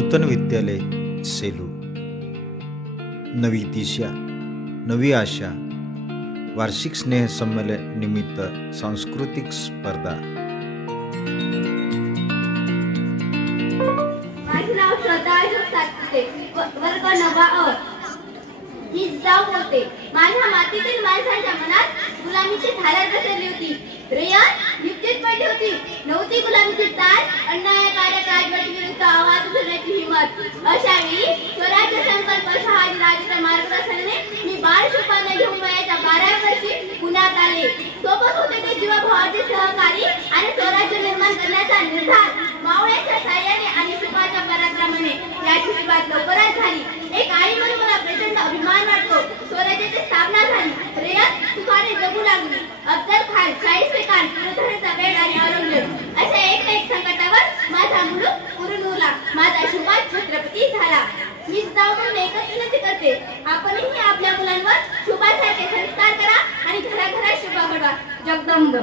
नूतन विद्यालय सेलू, नवी दिशा नवी आशा वार्षिक स्नेह संमेलन निमित्त सांस्कृतिक स्पर्धा। माझे नाव श्रद्धा सातपुते, वर्ग 9 ही जाऊ होते। माझ्या मातीतील माणसांच्या मनात गुलामीची धारा बसली होती। रेयत निश्चित पडली होती। नव्हती गुलामीची तार, अन्यायकारक राजवटीविरुद्ध आवाज उठवण्याची हिंमत। अशा वेळी स्वराज्य संकल्प शहाजीराजेच्या मार्गदर्शनाने मी बाळ शिपायांना घेऊन वयाच्या 12व्या वर्षी पुण्यात आले। सोबत होते ते जीवभावाचे सहकारी आणि स्वराज्य निर्माण करण्याचा निर्धार। मावळ्याच्या साह्याने आणि शिपाच्या पराक्रमाने याची सुरुवात लवकरच झाली। एक आई म्हणून मला प्रचंड अभिमान वाटतो। स्वराज्याची स्थापना झाली। रेयत सुखाने जगू लागली। अफजल खान, शाहिस्ते खान, सुरधरेचा वेळ आणि औरंगजेब अशा एक संकटावर माझा मुलूक पुरून उरला। माझा शिपाई छत्रपती झाला। मी जाऊ म्हणून एकच विनंती करते, आपणही आपल्या मुलांवर शुभासारखे संस्कार करा आणि घराघरात शुभ घडवा। जगदंब।